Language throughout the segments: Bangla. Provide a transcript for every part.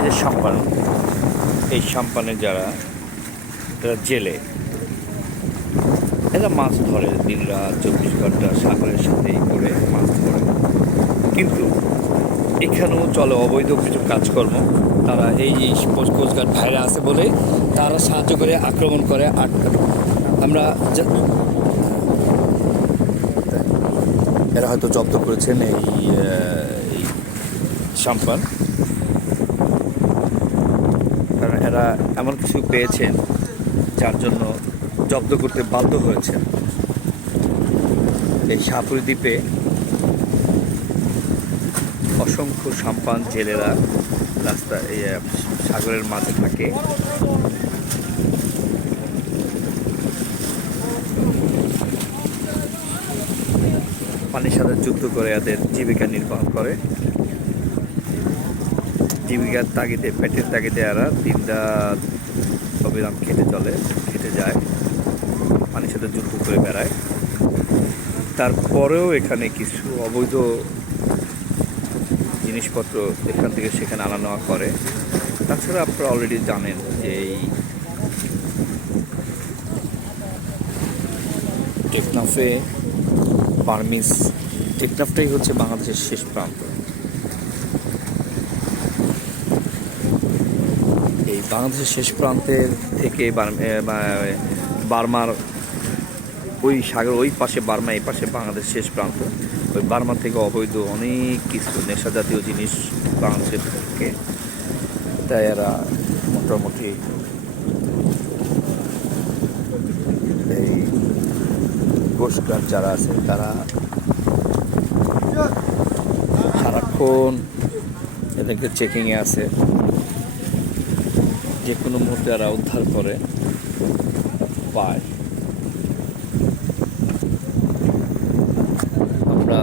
এই যে সাম্পান, এই সাম্পানে যারা জেলে, এরা মাছ ধরে দিন রাত 24 ঘন্টা সাগরের সাথেই করে মাছ ধরে। কিন্তু এখানেও চলে অবৈধ কিছু কাজকর্ম। তারা এই কোস্টগার্ড ভাইরা আছে বলে তারা সাহায্য করে, আক্রমণ করে। আমরা এরা হয়তো জব্দ করেছেন এই সাম্পান, কারণ এরা এমন কিছু পেয়েছেন যার জন্য জব্দ করতে বাধ্য হয়েছে। এই সাপুরি দ্বীপে অসংখ্য সাম্পান জেলেরা এই সাগরের মাঝে থাকে। পানির সাথে যুদ্ধ করে এদের জীবিকা নির্বাহ করে। জীবিকার তাগিদে, পেটের তাগিদে এরা দিনরাত অবিরাম খেটে যায়, পানির সাথে যুদ্ধ করে বেড়ায়। তারপরেও এখানে কিছু অবৈধ জিনিসপত্র এখান থেকে সেখানে আনা নেওয়া করে। তাছাড়া আপনারা অলরেডি জানেন যে এই টেকনাফে টেকনাফটাই হচ্ছে বাংলাদেশের শেষ প্রান্ত। এই বাংলাদেশের শেষ প্রান্তের থেকে বার্মার ওই সাগর, ওই পাশে বার্মা, এই পাশে বাংলাদেশ শেষ প্রান্ত। ওই বার্মা থেকে অবৈধ অনেক কিছু নেশা জাতীয় জিনিস বাংলাদেশের থেকে, তাই এরা মোটামুটি এই কোস্টগার্ড যারা আছে তারা সারাক্ষণ এদেরকে চেকিংয়ে আছে। যে কোনো মুহূর্তে এরা উদ্ধার করে পায়। আমরা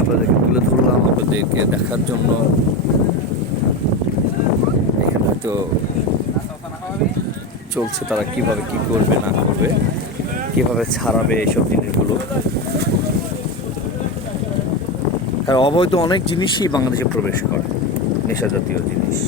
আপনাদেরকে তুলে ধরলাম আপনাদেরকে দেখার জন্য। এখানে হয়তো চলছে তারা কিভাবে কি করবে না করবে, কিভাবে ছাড়াবে এইসব জিনিসগুলো। অবৈধ অনেক জিনিসই বাংলাদেশে প্রবেশ করে, নেশা জাতীয় জিনিস।